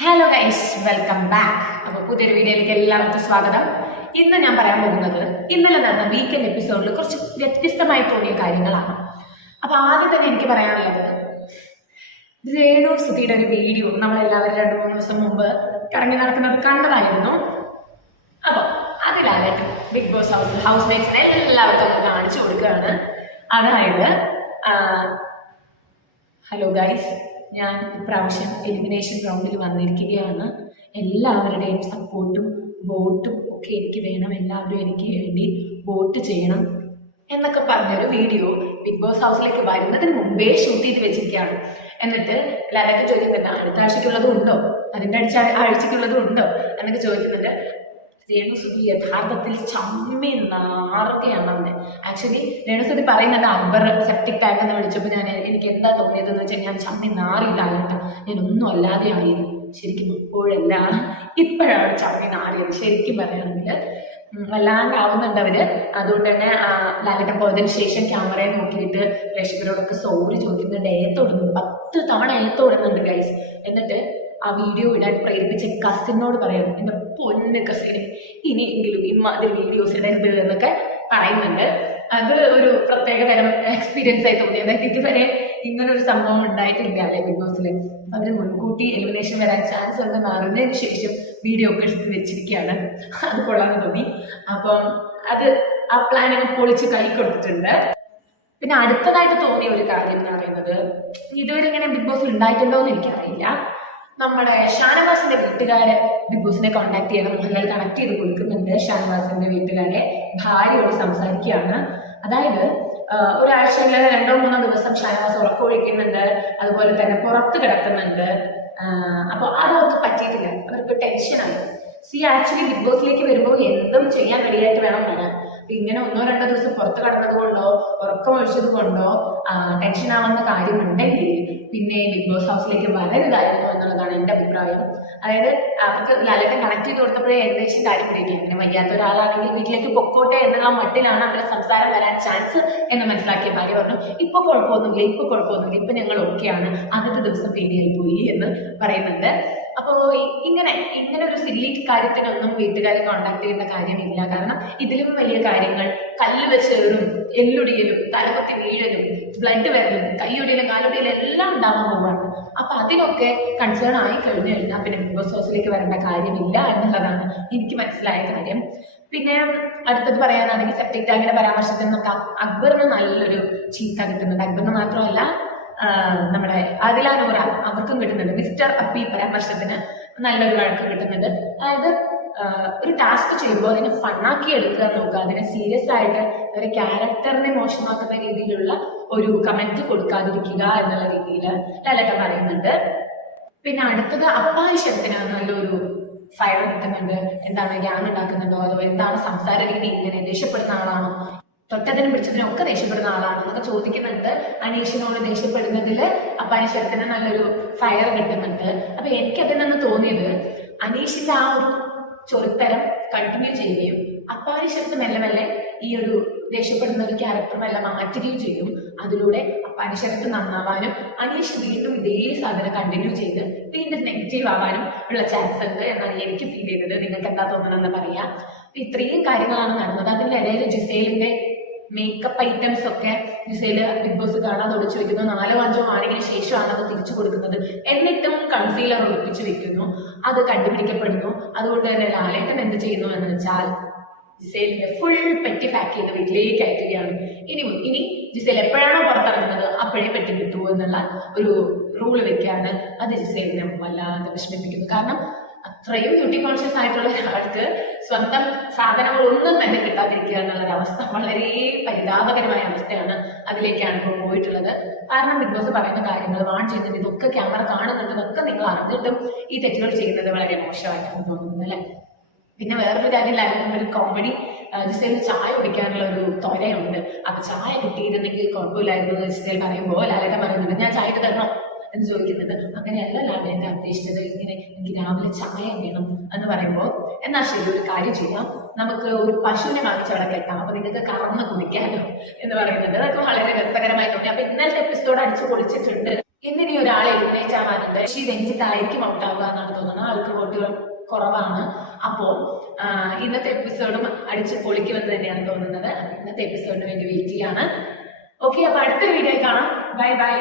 Hello guys welcome back അപ്പോൾ പുതിയൊരു വീഡിയോയിലേക്ക് എല്ലാവർക്കും സ്വാഗതം. ഇന്ന് ഞാൻ പറയാൻ പോകുന്നത് ഇന്നലെ നടന്ന വീക്കെൻഡ് എപ്പിസോഡിൽ കുറച്ച് വ്യത്യസ്തമായി തോന്നിയ കാര്യങ്ങളാണ്. അപ്പോൾ ആദ്യം തന്നെ എനിക്ക് പറയാനുള്ളത് രേണു സുധിയുടെ ഒരു വീഡിയോ നമ്മളെല്ലാവരും രണ്ട് മൂന്ന് ദിവസം മുമ്പ് കറങ്ങി നടക്കുന്നത് കണ്ടതായിരുന്നു. അപ്പോൾ അതിലായിട്ട് ബിഗ് ബോസ് ഹൗസ് ഹൗസ് മേറ്റ്സിനെ എല്ലാവർക്കും ഒന്ന് കാണിച്ചു കൊടുക്കുകയാണ്. അതായത് ഹലോ ഗൈസ് ഞാൻ ഇപ്രാവശ്യം എലിമിനേഷൻ റൗണ്ടിൽ വന്നിരിക്കുകയാണ്. എല്ലാവരുടെയും സപ്പോർട്ടും വോട്ടും ഒക്കെ എനിക്ക് വേണം. എല്ലാവരും എനിക്ക് വേണ്ടി വോട്ട് ചെയ്യണം എന്നൊക്കെ പറഞ്ഞൊരു വീഡിയോ ബിഗ് ബോസ് ഹൗസിലേക്ക് വരുന്നതിന് മുമ്പേ ഷൂട്ട് ചെയ്ത് വെച്ചിരിക്കുകയാണ്. എന്നിട്ട് ലാലൊക്കെ ചോദിക്കുന്നുണ്ട് അടുത്ത ആഴ്ചയ്ക്കുള്ളതും ഉണ്ടോ? അതിന്റെ അടിച്ച ആഴ്ചയ്ക്കുള്ളതും ഉണ്ടോ? എന്നൊക്കെ ചോദിക്കുന്നുണ്ട്. രേണുസുതി യഥാർത്ഥത്തിൽ ചമ്മി നാറുകയാണ് അവിടെ ആക്ച്വലി രേണുസുതി പറയുന്നുണ്ട് അക്ബർ സെപ്റ്റിക് ടാങ്ക് എന്ന് വിളിച്ചപ്പോൾ ഞാൻ എനിക്ക് എന്താ തോന്നിയതെന്ന് വെച്ചാൽ ഞാൻ ചമ്മി നാറില്ല കേട്ടോ. ഞാൻ ഒന്നും അല്ലാതെ ആയിരുന്നു ശരിക്കും ഇപ്പോഴല്ല ഇപ്പോഴാണ് ചമ്മി നാറിയത്. ശരിക്കും പറയുകയാണെങ്കിൽ വല്ലാണ്ട് വല്ലാണ്ടാവുന്നുണ്ട് അവർ. അതുകൊണ്ട് തന്നെ ലാലിട്ട പോയതിനു ശേഷം ക്യാമറയെ നോക്കിയിട്ട് പ്രേക്ഷകരോടൊക്കെ സോറി ചോദിക്കുന്നുണ്ട്. ഏത്തോടുന്നു പത്ത് തവണ ഏത്തോടുന്നുണ്ട് ഗൈസ് എന്നിട്ട് ആ വീഡിയോ ഇടാൻ പ്രേരിപ്പിച്ച കസിനോട് പറയണം എന്റെ പൊന്ന് കസിന് ഇനിയെങ്കിലും ഇമാതിരി വീഡിയോസ് ഇടരുത് എന്നൊക്കെ പറയുന്നുണ്ട്. അത് ഒരു പ്രത്യേക തരം എക്സ്പീരിയൻസ് ആയി തോന്നി. അതായത് ഇതുവരെ ഇങ്ങനെ ഒരു സംഭവം ഉണ്ടായിട്ടില്ല അല്ലെ ബിഗ് ബോസിൽ അവർ മുൻകൂട്ടി എലിമിനേഷൻ വരാൻ ചാൻസ് ഉണ്ടെന്ന് അറിഞ്ഞതിന് ശേഷം വീഡിയോ ഒക്കെ എടുത്ത് വെച്ചിരിക്കുകയാണ് അത് കൊള്ളാന്ന് തോന്നി. അപ്പം അത് ആ അങ്ങ് പൊളിച്ച് കൈ കൊടുത്തിട്ടുണ്ട്. പിന്നെ അടുത്തതായിട്ട് തോന്നിയ ഒരു കാര്യം എന്ന് പറയുന്നത് ഇതുവരെ ഇങ്ങനെ ബിഗ് ബോസിൽ ഉണ്ടായിട്ടുണ്ടോ എന്ന് എനിക്കറിയില്ല. നമ്മുടെ ഷാനവാസിന്റെ വീട്ടുകാരെ ബിഗ് ബോസിനെ കോൺടാക്ട് ചെയ്യണം മോഹൻലാൽ കണക്ട് ചെയ്ത് കൊടുക്കുന്നുണ്ട് ഷാനവാസിന്റെ വീട്ടുകാരെ. ഭാര്യയോട് സംസാരിക്കുകയാണ്. അതായത് ഒരാഴ്ചയിൽ രണ്ടോ മൂന്നോ ദിവസം ഷാനവാസ് ഉറക്കമൊഴിക്കുന്നുണ്ട് അതുപോലെ തന്നെ പുറത്ത് കിടക്കുന്നുണ്ട്. അപ്പൊ അത് പറ്റിയിട്ടില്ല. അവർക്ക് ടെൻഷനായി സി ആക്ച്വലി ബിഗ് ബോസിലേക്ക് വരുമ്പോൾ എന്തും ചെയ്യാൻ റെഡിയായിട്ട് വേണം വരാൻ ഇങ്ങനെ ഒന്നോ രണ്ടോ ദിവസം പുറത്ത് കടന്നത് കൊണ്ടോ ഉറക്കം ഒഴിച്ചത് കൊണ്ടോ ടെൻഷൻ ആവുന്ന കാര്യമുണ്ടെങ്കിൽ പിന്നെ ബിഗ് ബോസ് ഹൗസിലേക്ക് വരരുതായിരുന്നു എന്നുള്ളതാണ് എന്റെ അഭിപ്രായം. അതായത് അവർക്ക് ലാലേട്ടൻ കണക്ട് ചെയ്ത് കൊടുത്തപ്പോഴേ ഏകദേശം കാര്യം പിടിക്കുക അങ്ങനെ വയ്യാത്ത ഒരാളാണെങ്കിൽ വീട്ടിലേക്ക് പൊക്കോട്ടെ എന്നുള്ള മട്ടിലാണ് അവരുടെ സംസാരം വരാൻ ചാൻസ് എന്ന് മനസ്സിലാക്കിയ ഭാര്യ പറഞ്ഞു ഇപ്പൊ കുഴപ്പമൊന്നുമില്ല ഇപ്പൊ കുഴപ്പമൊന്നുമില്ല ഇപ്പൊ ഞങ്ങൾ ഓക്കെയാണ് ആദ്യത്തെ ദിവസം പേടിയായി പോയി എന്ന് പറയുന്നുണ്ട്. അപ്പോൾ ഇങ്ങനെ ഇങ്ങനെ ഒരു സില്ലി കാര്യത്തിനൊന്നും വീട്ടുകാരെ കോണ്ടാക്ട് ചെയ്യേണ്ട കാര്യമില്ല. കാരണം ഇതിലും വലിയ കാര്യങ്ങൾ കല്ല് വെച്ചേറും എല്ലൊടിയലും തലകുത്തി വീഴലും ബ്ലഡ് വരലും കൈയൊടിയിലും കാലൊടിയിലും എല്ലാം ഉണ്ടാവാൻ പോവാണ് അപ്പൊ അതിനൊക്കെ കൺസേൺ ആയി കഴിഞ്ഞു കഴിഞ്ഞാൽ പിന്നെ ബിഗ് ഹൗസിലേക്ക് വരേണ്ട കാര്യമില്ല എന്നുള്ളതാണ് എനിക്ക് മനസ്സിലായ കാര്യം. പിന്നെ അടുത്തത് പറയാനാണെങ്കിൽ സെപ്റ്റിക് ടാങ്കിന്റെ പരാമർശത്തിന് നമുക്ക് അക്ബറിന് നല്ലൊരു ചീത്ത കിട്ടുന്നുണ്ട്. അക്ബറിന് മാത്രമല്ല നമ്മുടെ ആദില നൂറ അവർക്കും കിട്ടുന്നുണ്ട്. മിസ്റ്റർ അപ്പി പരാമർശത്തിന് നല്ലൊരു വഴക്ക് കിട്ടുന്നുണ്ട്. അതായത് ഒരു ടാസ്ക് ചെയ്യുമ്പോൾ അതിനെ ഫണ്ണാക്കി എടുക്കുക നോക്കുക. അതിനെ സീരിയസ് ആയിട്ട് ഒരു ക്യാരക്ടറിനെ മോശമാക്കുന്ന രീതിയിലുള്ള ഒരു കമന്റ് കൊടുക്കാതിരിക്കുക എന്നുള്ള രീതിയിൽ ലാലേട്ടൻ പറയുന്നുണ്ട്. പിന്നെ അടുത്തത് അപ്പാവശ്യത്തിന് നല്ലൊരു ഫയർ കിട്ടുന്നുണ്ട് എന്താണ് ഗ്യാൻ ഉണ്ടാക്കുന്നുണ്ടോ അതോ എന്താണ് സംസാര രീതി ഇങ്ങനെ ദേഷ്യപ്പെടുന്ന ആളാണോ? തൊട്ടതിനും പിടിച്ചതിനും ഒക്കെ ദേഷ്യപ്പെടുന്ന ആളാണോ എന്നൊക്കെ ചോദിക്കുന്നുണ്ട്. അനീഷിനോട് ദേഷ്യപ്പെടുന്നതിൽ അപ്പാനിശ്വരത്തിന് നല്ലൊരു ഫയർ കിട്ടുന്നുണ്ട് അപ്പൊ എനിക്കതിൽ നിന്ന് തോന്നിയത് അനീഷിന്റെ ആ ഒരു ചൊരുത്തരം കണ്ടിന്യൂ ചെയ്യുകയും അപ്പാരിശബ്ദ മെല്ലെ മെല്ലെ ഈ ഒരു ദേഷ്യപ്പെടുന്ന ഒരു ക്യാരക്ടർ മെല്ലെ മാറ്റുകയും ചെയ്യും. അതിലൂടെ അപ്പാനിശ്വരത്ത് നന്നാവാനും അനീഷ് വീണ്ടും ഇതേ സാധനം കണ്ടിന്യൂ ചെയ്ത് വീണ്ടും നെഗറ്റീവ് ആവാനും ഉള്ള ചാൻസ് ഉണ്ട് എന്നാണ് എനിക്ക് ഫീൽ ചെയ്തത്. നിങ്ങൾക്ക് എന്താ തോന്നണമെന്ന് പറയാം. ഇത്രയും കാര്യങ്ങളാണ് നടന്നത്. അതിന്റെ ഇടയിൽ ജിസേലിന്റെ മേക്കപ്പ് ഐറ്റംസ് ഒക്കെ ജിസേൽ ബിഗ് ബോസ് കാണാതെ ഒളിച്ചു വെക്കുന്നു. നാലോ അഞ്ചോ ആണെങ്കിലും ശേഷമാണ് അത് തിരിച്ചു കൊടുക്കുന്നത്. എന്നിട്ടും കൺസീലർ ഒളിപ്പിച്ചു വെക്കുന്നു. അത് കണ്ടുപിടിക്കപ്പെടുന്നു. അതുകൊണ്ട് തന്നെ ലാലേട്ടൻ എന്ത് ചെയ്യുന്നു എന്ന് വെച്ചാൽ ജിസേലിനെ ഫുൾ പെറ്റി പാക്ക് ചെയ്ത് വീട്ടിലേക്ക് അയക്കുകയാണ്. ഇനി ഇനി ജിസേൽ എപ്പോഴാണോ പുറത്തിറങ്ങുന്നത് അപ്പോഴേ പെറ്റി കിട്ടൂ എന്നുള്ള ഒരു റൂൾ വെക്കാണ് അത് ജിസേലിനെ വല്ലാതെ വിഷമിപ്പിക്കുന്നു. കാരണം അത്രയും ബ്യൂട്ടി കോൺഷ്യസ് ആയിട്ടുള്ള ഒരാൾക്ക് സ്വന്തം സാധനങ്ങളൊന്നും തന്നെ കിട്ടാതിരിക്കുക എന്നുള്ളൊരു അവസ്ഥ വളരെ പരിതാപകരമായ അവസ്ഥയാണ് അതിലേക്കാണ് ഇപ്പോൾ പോയിട്ടുള്ളത്. കാരണം ബിഗ് ബോസ് പറയുന്ന കാര്യങ്ങൾ വാൺ ചെയ്യുന്നത് ഇതൊക്കെ ക്യാമറ കാണുന്നുണ്ടെന്നൊക്കെ നിങ്ങൾ അറിഞ്ഞിട്ടും ഈ തെറ്റുകൾ ചെയ്യുന്നത് വളരെ മോശമായിട്ടാണ് തോന്നുന്നത് അല്ലേ? പിന്നെ വേറൊരു കാര്യം ഒരു കോമഡി ജിസ്റ്റേൽ ചായ കുടിക്കാനുള്ള ഒരു തൊരയുണ്ട് അപ്പൊ ചായ കിട്ടിയിരുന്നെങ്കിൽ കുഴപ്പമില്ലായിരുന്നു ജിസ്റ്റേൽ പറയുമ്പോൾ ലാലേട്ടൻ പറയുന്നുണ്ട് ഞാൻ ചായ തരണോ? എന്ന് ചോദിക്കുന്നുണ്ട്. അങ്ങനെയല്ല ലാലേട്ടൻ ഉദ്ദേശിച്ചത് ഇങ്ങനെ എനിക്ക് രാവിലെ ചായ വേണം എന്ന് പറയുമ്പോൾ. എന്നാ ശരി ഒരു കാര്യം ചെയ്യാം. നമുക്ക് ഒരു പശുവിനെ വാങ്ങിച്ച് അവിടെ കെട്ടാം അപ്പൊ നിങ്ങൾക്ക് കറന്ന് കുടിക്കാമല്ലോ എന്ന് പറയുന്നുണ്ട്. അതൊക്കെ വളരെ രസകരമായി തോന്നി. അപ്പൊ ഇന്നലത്തെ എപ്പിസോഡ് അടിച്ചു പൊളിച്ചിട്ടുണ്ട്. ഇന്നിനി ഒരാളെ എലിമിനേറ്റ് ആവാനുണ്ട്. പക്ഷേ രഞ്ജിത്തായിരിക്കും ഔട്ട് ഔട്ടാവുക എന്നാണ് തോന്നുന്നത്. ആൾക്ക് വോട്ടുകൾ കുറവാണ്. അപ്പോൾ ഇന്നത്തെ എപ്പിസോഡും അടിച്ച് പൊളിക്കുമെന്ന് തന്നെയാണ് തോന്നുന്നത്. ഇന്നത്തെ എപ്പിസോഡിന് വേണ്ടി വെയിറ്റ് ചെയ്യാണ്. ഓക്കെ അപ്പൊ അടുത്ത വീഡിയോ കാണാം. Bye bye